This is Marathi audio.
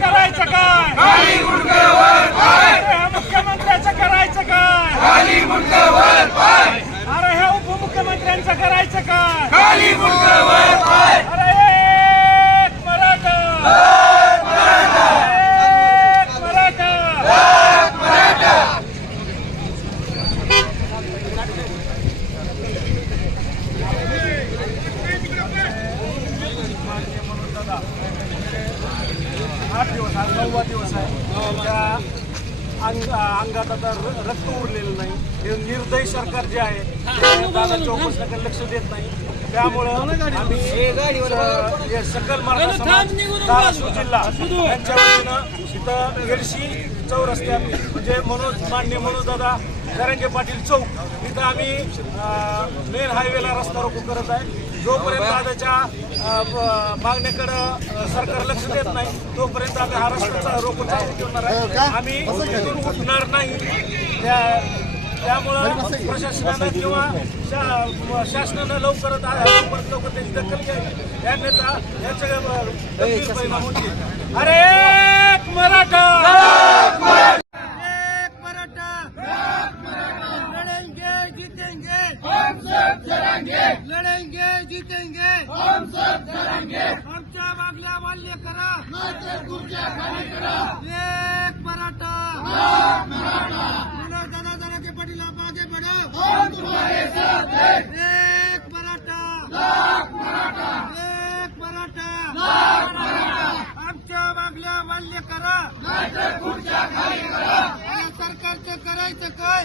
करायचं काय अरे हा मुख्यमंत्र्याचं करायचं काय अरे ह्या उपमुख्यमंत्र्यांचं करायचं काय अरे एक मराठा एक मराठा आठ दिवस आज नववा दिवस आहे. त्या अंग अंगात आता र- रक्त उरलेलं नाही. हे निर्दयी सरकार जे आहे ते दादा चौकशीकडे लक्ष देत नाही. त्यामुळं आम्ही हे सकल धाराशिव जिल्हा. यांच्या वतीनं इथं येडशी चौरस्त्यात म्हणजे मनोज मान्य मनोज दादा जरंगे पाटील चौक. इथं आम्ही मेन हायवेला रस्ता रोको करत आहे. जोपर्यंत दादाच्या अ, सरकार लक्ष देत नाही तोपर्यंत आम्ही हा रस्ता रोको चालू ठेवणार आहे. आम्ही इथून उठणार नाही. त्या त्यामुळं प्रशासनानं किंवा शा- शासनानं लवकरात लवकरात लवकर त्याची दखल घ्यावी. या नेता गंभीर परिणाम होतील. अरे एक मराठा! लढेंगे जीतेंगे! लढेंगे जीतेंगे! आमच्या मागल्या माल्य करा एक मराठा मनोज दादा जरांगे आगे बढ़ो। एक मराठा एक मराठा आमच्या मागल्या मान्य करा। या सरकारचं करायचं काय